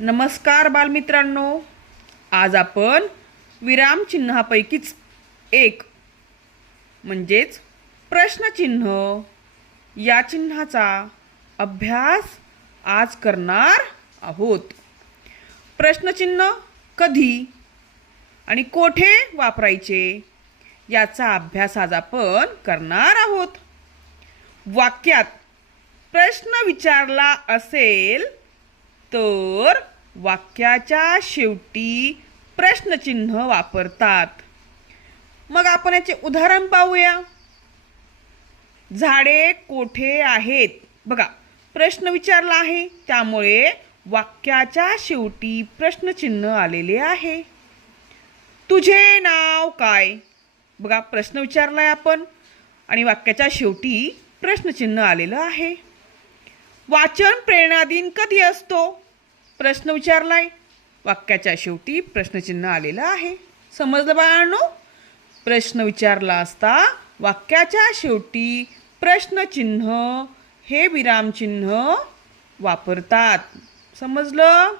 नमस्कार बालमित्रांनो. आज आपण विरामचिन्हापैकीच एक म्हणजेच प्रश्नचिन्ह या चिन्हाचा अभ्यास आज करणार आहोत. प्रश्नचिन्ह कधी आणि कोठे वापरायचे याचा अभ्यास आज आपण करणार आहोत. वाक्यात प्रश्न विचारला असेल तर वाक्याच्या शेवटी प्रश्नचिन्ह वापरतात. मग आपण याचे उदाहरण पाहूया. झाडे कोठे आहेत? बघा प्रश्न विचारला आहे त्यामुळे वाक्याच्या शेवटी प्रश्नचिन्ह आलेले आहे. तुझे नाव काय? बघा प्रश्न विचारला आहे आपण आणि वाक्याच्या शेवटी प्रश्नचिन्ह आलेलं आहे. वाचन प्रेरणा दिन कधी असतो? प्रश्न विचारलाय. वाक्याच्या शेवटी प्रश्नचिन्ह आलेलं आहे. समजलं बाळांनो? प्रश्न विचारला असता वाक्याच्या शेवटी प्रश्नचिन्ह हे विरामचिन्ह वापरतात. समजलं?